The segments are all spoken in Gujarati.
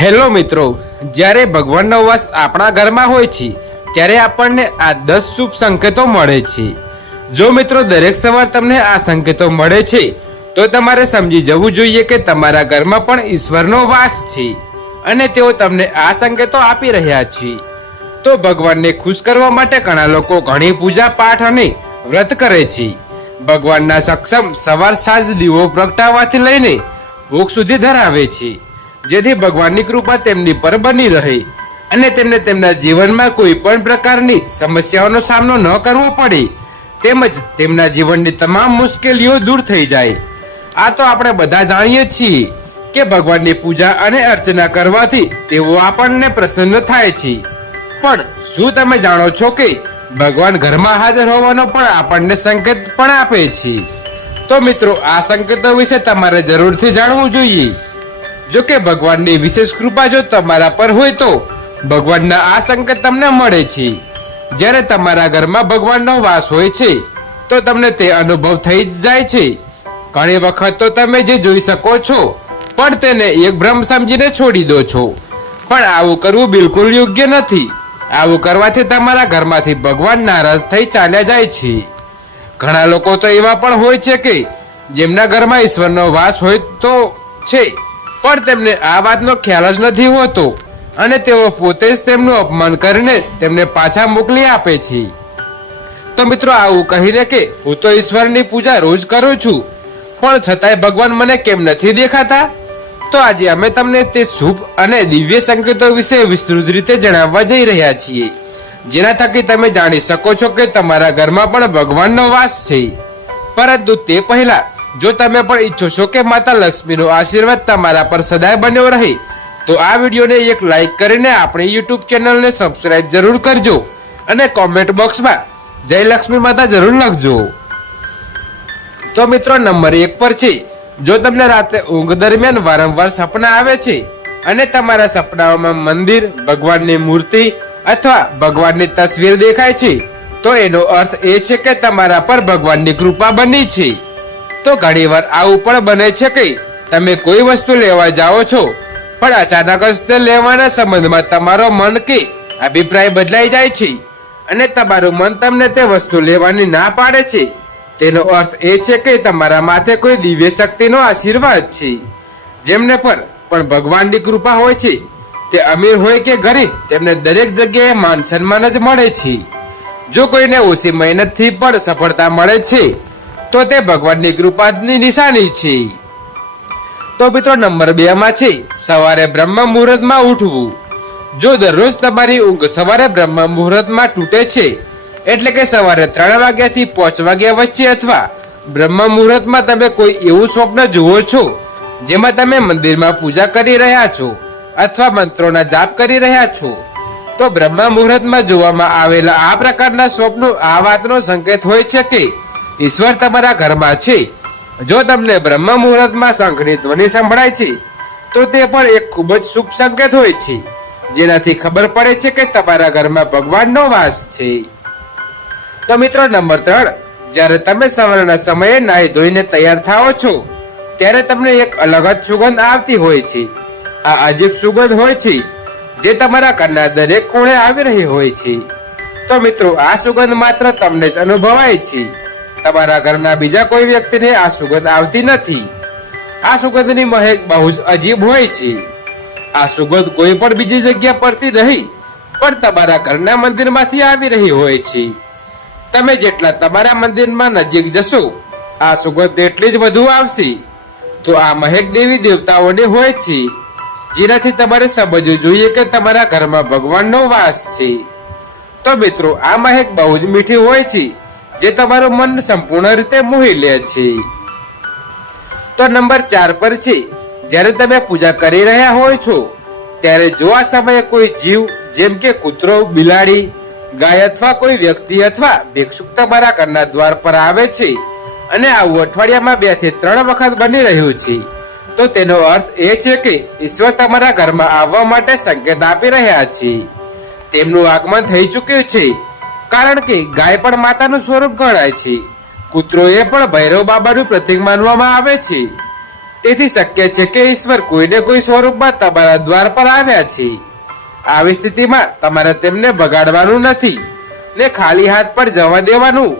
હેલો મિત્રો, જ્યારે ભગવાનનો વાસ આપણા ઘરમાં હોય છે ત્યારે આપણને આ 10 શુભ સંકેતો મળે છે. જો મિત્રો દરેક સવાર તમને આ સંકેતો મળે છે તો તમારે સમજી જવું જોઈએ કે તમારા ઘરમાં પણ ઈશ્વરનો વાસ છે અને તેઓ તમને આ સંકેતો આપી રહ્યા છે. તો ભગવાનને ખુશ કરવા માટે ઘણા લોકો ઘણી પૂજા પાઠ અને વ્રત કરે છે. ભગવાનના સક્ષમ સવાર સાંજ દીવો પ્રગટાવવાથી લઈને ભોગ સુધી ધરાવે છે, જેથી ભગવાનની કૃપા તેમની પર બની રહે અને તેમને તેમના જીવનમાં કોઈ પણ પ્રકારની સમસ્યાઓનો સામનો ન કરવો પડે, તેમજ તેમના જીવનની તમામ મુશ્કેલીઓ દૂર થઈ જાય. આ તો આપણે બધા જાણીએ છીએ કે ભગવાનની પૂજા અને અર્ચના કરવાથી તેઓ આપણને પ્રસન્ન થાય છે. પણ શું તમે જાણો છો કે ભગવાન ઘરમાં હાજર હોવાનો પણ આપણને સંકેત પણ આપે છે? તો મિત્રો, આ સંકેતો વિશે તમારે જરૂરથી જાણવું જોઈએ. જો કે ભગવાનની વિશેષ કૃપા જો તમારા પર હોય તો ભગવાનના આ સંકેત તમને મળે છે. જ્યારે તમારા ઘરમાં ભગવાનનો વાસ હોય છે તો તમને તે અનુભવ થઈ જ જાય છે. ઘણી વખત તો તમે જે જોઈ શકો છો પણ તેને એક ભ્રમ સમજીને છોડી દો છો, પણ આવું કરવું બિલકુલ યોગ્ય નથી. આવું કરવાથી તમારા ઘરમાંથી ભગવાન નારાજ થઈ ચાલ્યા જાય છે. ઘણા લોકો તો એવા પણ હોય છે કે જેમના ઘરમાં ઈશ્વરનો વાસ હોય તો છે પણ તેમને આ વાતનો ખ્યાલ જ નથી હોતો અને તેઓ પોતે જ તેમનું અપમાન કરીને તેમને પાછા મોકલી આપે છે. તો મિત્રો, આવું કહીને કે હું તો ઈશ્વરની પૂજા રોજ કરું છું પણ છતાંય ભગવાન મને કેમ નથી દેખાતા, તો આજે અમે તમને તે શુભ અને દિવ્ય સંકેતો વિશે વિસ્તૃત રીતે જણાવવા જઈ રહ્યા છીએ, જેના થકી તમે જાણી શકો છો કે તમારા ઘરમાં પણ ભગવાનનો વાસ છે. પરંતુ તે પહેલા જો તમે પણ ઈચ્છો છો કે માતા લક્ષ્મીનો આશીર્વાદ તમારા પર સદાય બન્યો રહે તો આ વિડીયોને એક લાઈક કરીને આપણી યુટ્યુબ ચેનલને સબસ્ક્રાઇબ જરૂર કરજો અને કોમેન્ટ બોક્સમાં જય લક્ષ્મી માતા જરૂર લખજો. તો મિત્રો, નંબર 1 પર છે, જો તમને રાતે ઊંઘ દરમિયાન વારંવાર સપના આવે છે અને તમારા સપનાઓમાં મંદિર, ભગવાનની મૂર્તિ અથવા ભગવાનની તસવીર દેખાય છે તો એનો અર્થ એ છે કે તમારા પર ભગવાનની કૃપા બની છે. તો ઘણીવાર આવું પણ બને છે કે તમે કોઈ વસ્તુ લેવા જાઓ છો પણ અચાનક જ તે લેવાના સંબંધમાં તમારો મન કે અભિપ્રાય બદલાઈ જાય છે અને તમારું મન તમને તે વસ્તુ લેવાની ના પાડે છે. તેનો અર્થ એ છે કે તમારા માથે કોઈ દિવ્ય શક્તિનો આશીર્વાદ છે. જેમને પર પણ ભગવાનની કૃપા હોય છે, તે અમીર હોય કે ગરીબ, તેમને દરેક જગ્યાએ માન સન્માન જ મળે છે. જો કોઈને ઓછી મહેનતથી પણ સફળતા મળે છે તો તે ભગવાનની કૃપાની નિશાની છે. તો મિત્રો, નંબર 2 માં છે, સવારે બ્રહ્મ મુહૂર્તમાં ઉઠવું. જો દરરોજ તમારી ઊંઘ સવારે બ્રહ્મ મુહૂર્તમાં તૂટે છે, એટલે કે સવારે 3 વાગ્યાથી 5 વાગ્યા વચ્ચે અથવા બ્રહ્મ મુહૂર્તમાં તમે કોઈ એવું સ્વપ્ન જુઓ છો જેમાં તમે મંદિરમાં પૂજા કરી રહ્યા છો અથવા મંત્રોના જાપ કરી રહ્યા છો, તો બ્રહ્મ મુહૂર્તમાં જોવામાં આવેલા આ પ્રકારના સ્વપ્નો આ વાતનો સંકેત હોય છે કે ઈશ્વર તમારા ઘરમાં છે. જો તમને બ્રહ્મ મુહૂર્તમાં શંખની ધ્વનિ સંભળાય છે તો તે પણ એક ખૂબ જ શુભ સંકેત હોય છે, જેનાથી ખબર પડે છે કે તમારા ઘરમાં ભગવાનનો વાસ છે. તો મિત્રો, નંબર 3, જ્યારે તમે સવારના સમયે નાહી ધોઈને તૈયાર થાઓ છો ત્યારે તમને એક અલગ જ સુગંધ આવતી હોય છે. આ અજીબ સુગંધ હોય છે જે તમારા ઘરના દરેક ખૂણે આવી રહી હોય છે. તો મિત્રો, આ સુગંધ માત્ર તમને જ અનુભવાય છે, તમારા ઘરના બીજા કોઈ વ્યક્તિને આ સુગંધ આવતી નથી. આ સુગંધની મહેક બહુ જ અજીબ હોય છે. આ સુગંધ કોઈ પણ બીજી જગ્યા પરથી નહીં પણ તમારા ઘરના મંદિરમાંથી આવી રહી હોય છે. તમે જેટલા તમારા મંદિરમાં નજીક જશો આ સુગંધ તેટલી જ વધુ આવશે. તો આ મહેક દેવી દેવતાઓની હોય છે, જેનાથી તમારે સમજવું જોઈએ કે તમારા ઘરમાં ભગવાનનો વાસ છે. તો મિત્રો, આ મહેક બહુ જ મીઠી હોય છે જે તમારું મન સંપૂર્ણ રીતે મોહી લે છે. તો નંબર 4 પર છે, જ્યારે તમે પૂજા કરી રહ્યા હોય છો ત્યારે જો આ સમયે કોઈ જીવ જેમ કે કૂતરો, બિલાડી, ગાય અથવા કોઈ વ્યક્તિ અથવા ભિક્ષુક તમારા ઘરના દ્વાર પર આવે છે અને આવું અઠવાડિયામાં 2 થી 3 વખત બની રહ્યું છે, તો તેનો અર્થ એ છે કે ઈશ્વર તમારા ઘરમાં આવવા માટે સંકેત આપી રહ્યા છે. તેમનું આગમન થઈ ચૂક્યું છે, કારણ કે ગાય પણ માતાનું સ્વરૂપ ગણાય છે. કૂતરો એ પણ ભૈરવ બાબાનું પ્રતીક માનવામાં આવે છે. તેથી શક્ય છે કે ઈશ્વર કોઈને કોઈ સ્વરૂપમાં તમારા દ્વાર પર આવ્યા છે. આવી સ્થિતિમાં તમારે તેમને બગાડવાનું નથી ને ખાલી હાથ પર જવા દેવાનું.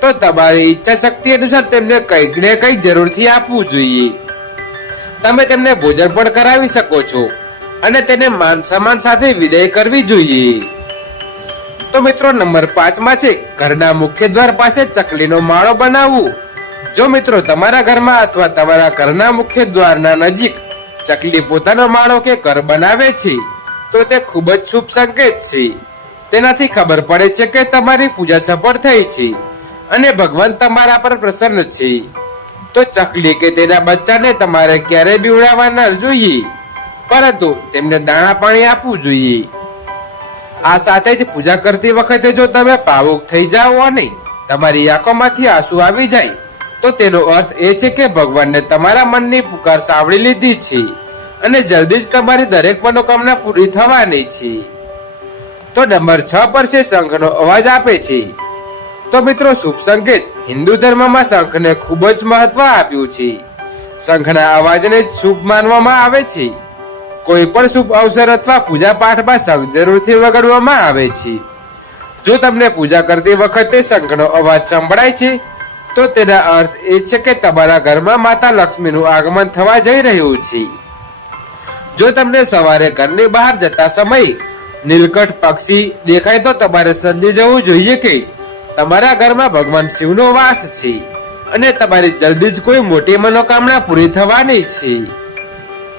તો તમારી ઈચ્છા શક્તિ અનુસાર તેમને કંઈક ને કંઈક જરૂરથી આપવું જોઈએ. તમે તેમને ભોજન પણ કરાવી શકો છો અને તેને માન સન્માન સાથે વિદાય કરવી જોઈએ. તો મિત્રો નંબર 5 માં છે ઘરના મુખ્ય દ્વાર પાસે ચકલીનો માળો બનાવવું. જો મિત્રો તમારા ઘરમાં અથવા તમારા ઘરના મુખ્ય દ્વારના નજીક ચકલી પોતાનો માળો કે ઘર બનાવે છે તો તે ખૂબ જ શુભ સંકેત છે. તેનાથી ખબર પડે છે કે તમારી પૂજા સફળ થઈ છે અને ભગવાન તમારા પર પ્રસન્ન છે. તો ચકલી કે તેના બચ્ચાને તમારે ક્યારેય બીવડાવવા ન જોઈએ, પરંતુ તેમને દાણા પાણી આપવું જોઈએ. આ સાથે જ પૂજા કરતી વખતે જો તમે ભાવુક થઈ જાઓ અને તમારી આંખોમાંથી આંસુ આવી જાય તો તેનો અર્થ એ છે કે ભગવાનને તમારા મનની પુકાર સાંભળી લીધી છે અને જલ્દી જ તમારી દરેક મનોકામના પૂરી થવાની છે. તો નંબર 6 પર છે શંખનો અવાજ આપે છે. તો મિત્રો શુભ સંકેત હિન્દુ ધર્મમાં શંખને ખૂબ જ મહત્વ આપ્યું છે. શંખના અવાજને જ શુભ માનવામાં આવે છે. કોઈ પણ શુભ અવસર અથવા પૂજા પાઠમાં શંખ જરૂરથી વગાડવામાં આવે છે. જો તમને પૂજા કરતી વખતે શંખનો અવાજ સંભળાય છે તો તેના અર્થ એ છે કે તમારા ઘરમાં માતા લક્ષ્મીનું આગમન થવા જઈ રહ્યું છે. જો તમને સવારે ઘરની બહાર જતા સમયે નીલકંઠ પક્ષી દેખાય તો તમારે સમજી જવું જોઈએ કે તમારા ઘરમાં ભગવાન શિવનો વાસ છે અને તમારી જલ્દી જ કોઈ મોટી મનોકામના પૂરી થવાની છે.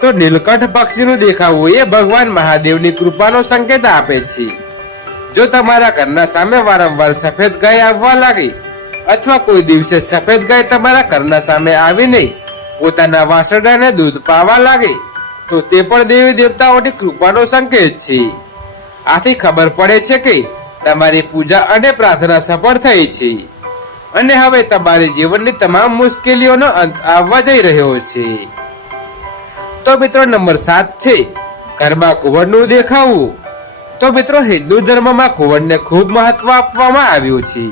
તો નીલકંઠ પક્ષીનું દેખાવું એ ભગવાન મહાદેવની કૃપાનો સંકેત આપે છે. જો તમારા ઘરના સામે વારંવાર સફેદ ગાય આવવા લાગે અથવા કોઈ દિવસે સફેદ ગાય તમારા ઘરના સામે આવીને પોતાના વાસરડાને દૂધ પાવા લાગે તો તે પણ દેવી દેવતાઓની કૃપાનો સંકેત છે. આથી ખબર પડે છે કે તમારી પૂજા અને પ્રાર્થના સફળ થઈ છે અને હવે તમારી જીવનની તમામ મુશ્કેલીઓનો અંત આવવા જઈ રહ્યો છે. તો મિત્રો નંબર 7 છે ઘરમાં કુંવરનું દેખાવું. તો મિત્રો હિન્દુ ધર્મમાં કુંવરને ખૂબ મહત્વ આપવામાં આવ્યું છે.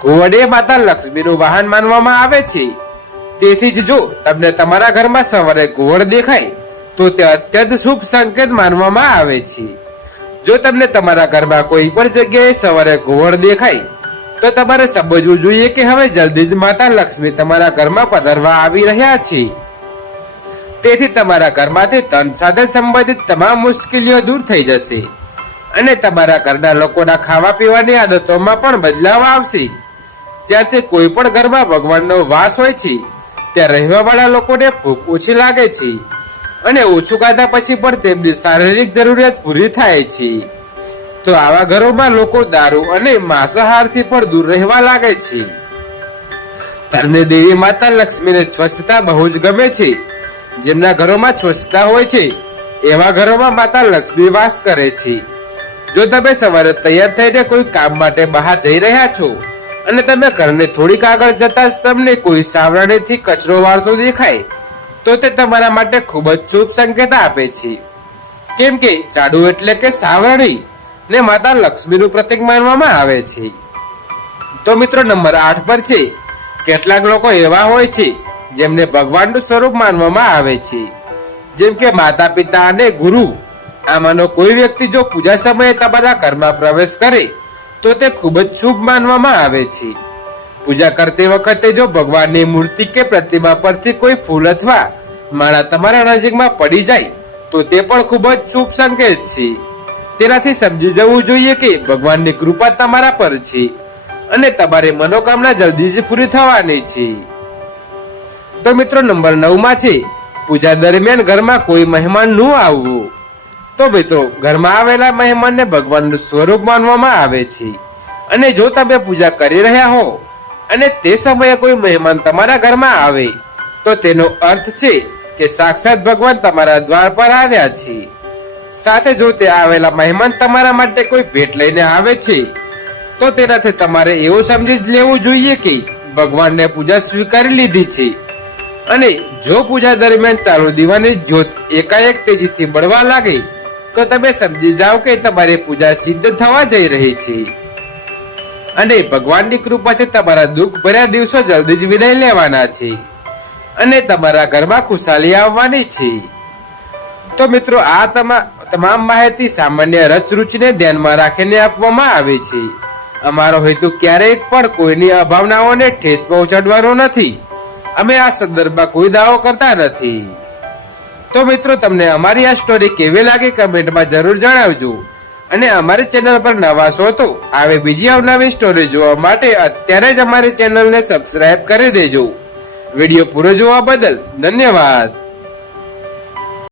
કુંવર એ માતા લક્ષ્મીનું વાહન માનવામાં આવે છે. તેથી જ જો તમને તમારા ઘરમાં સવારે કુંવર દેખાય તો તે અત્યંત શુભ સંકેત માનવામાં આવે છે. જો તમને તમારા ઘરમાં કોઈ પણ જગ્યાએ સવારે કુંવર દેખાય તો તમારે સમજવું જોઈએ કે હવે જલ્દી જ માતા લક્ષ્મી તમારા ઘરમાં પધારવા આવી રહ્યા છે. તેથી તમારા ઘરમાંથી ધન સાથે સંબંધિત તમામ મુશ્કેલીઓ દૂર થઈ જશે અને તમારા ઘરના લોકોના ખાવા પીવાની આદતોમાં પણ બદલાવ આવશે. જ્યારથી કોઈ પણ ઘરમાં ભગવાનનો વાસ હોય છે ત્યાં રહેવાવાળા લોકોને ભૂખ ઓછી લાગે છે અને ઓછું ખાધા પછી પણ તેમની શારીરિક જરૂરિયાત પૂરી થાય છે. તો આવા ઘરોમાં લોકો દારૂ અને માંસાહારથી પણ દૂર રહેવા લાગે છે. ધર્મની દેવી માતા લક્ષ્મીને સ્વચ્છતા બહુ જ ગમે છે. જેમના ઘરોમાં સ્વચ્છતા હોય છે એવા ઘરોમાં માતા લક્ષ્મી વાસ કરે છે. જો તમે સવારે તૈયાર થઈને કોઈ કામ માટે બહાર જઈ રહ્યા છો અને તમે ઘરને થોડીક આગળ જતા જ તમને કોઈ સાવરણીથી કચરો વાળતો દેખાય તો તે તમારા માટે ખૂબ જ શુભ સંકેત આપે છે. કેમ કે ઝાડુ એટલે કે સાવરણી ને માતા લક્ષ્મીનું પ્રતીક માનવામાં આવે છે. તો મિત્રો નંબર 8 પર છે કેટલાક લોકો એવા હોય છે જેમને ભગવાનનું સ્વરૂપ માનવામાં આવે છે, જેમ કે માતા પિતા અને ગુરુ. આમાંનો કોઈ વ્યક્તિ જો પૂજા સમયે તમારા ઘરમાં પ્રવેશ કરે તો તે ખૂબ જ શુભ માનવામાં આવે છે. પૂજા કરતી વખતે જો ભગવાનની મૂર્તિ કે પ્રતિમા પરથી કોઈ ફૂલ અથવા માળા તમારા નજીકમાં પડી જાય તો તે પણ ખૂબ જ શુભ સંકેત છે. તેનાથી સમજી જવું જોઈએ કે ભગવાનની કૃપા તમારા પર છે અને તમારી મનોકામના જલ્દી જ પૂરી થવાની છે. તો મિત્રો નંબર 9 માં છે પૂજા દરમિયાન ઘરમાં કોઈ મહેમાન ન આવવું. તો મિત્રો ઘરમાં આવેલા મહેમાનને ભગવાનનું સ્વરૂપ માનવામાં આવે છે અને જો તમે પૂજા કરી રહ્યા હો અને તે સમયે કોઈ મહેમાન તમારા ઘરમાં આવે તો તેનો અર્થ છે કે સાક્ષાત ભગવાન તમારા દ્વાર પર આવ્યા છે. સાથે જો તે આવેલા મહેમાન તમારા માટે કોઈ ભેટ લઈને આવે છે તો તેનાથી તમારે એવું સમજી જ લેવું જોઈએ કે ભગવાનને પૂજા સ્વીકારી લીધી છે. અને જો પૂજા દરમિયાન ચાલુ દીવાની જ્યોત એકાએક તેજીથી બળવા લાગે તો તમે સમજી જાઓ કે તમારી પૂજા સિદ્ધ થવા જઈ રહી છે અને ભગવાનની કૃપાથી તમારા દુઃખ ભર્યા દિવસો જલ્દી જ વિદાય લેવાના છે. અને તમારા ઘરમાં ખુશાલી આવવાની છે. તો મિત્રો આ તમામ માહિતી સામાન્ય રસ રૂચિને ધ્યાનમાં રાખીને આપવામાં આવે છે. અમારો હેતુ ક્યારેક પણ કોઈની અભાવનાઓને ઠેસ પહોંચાડવાનો નથી. અમે આ સંદર્ભમાં કોઈ દાવો કરતા નથી. તો મિત્રો તમને અમારી આ સ્ટોરી કેવી લાગી કમેન્ટમાં જરૂર જણાવજો. અને અમારી ચેનલ પર નવા છો તો આવે બીજી અવનવી સ્ટોરી જોવા માટે અત્યારે જ અમારી ચેનલને સબસ્ક્રાઇબ કરી દેજો. વિડીયો પૂરો જોવા બદલ ધન્યવાદ.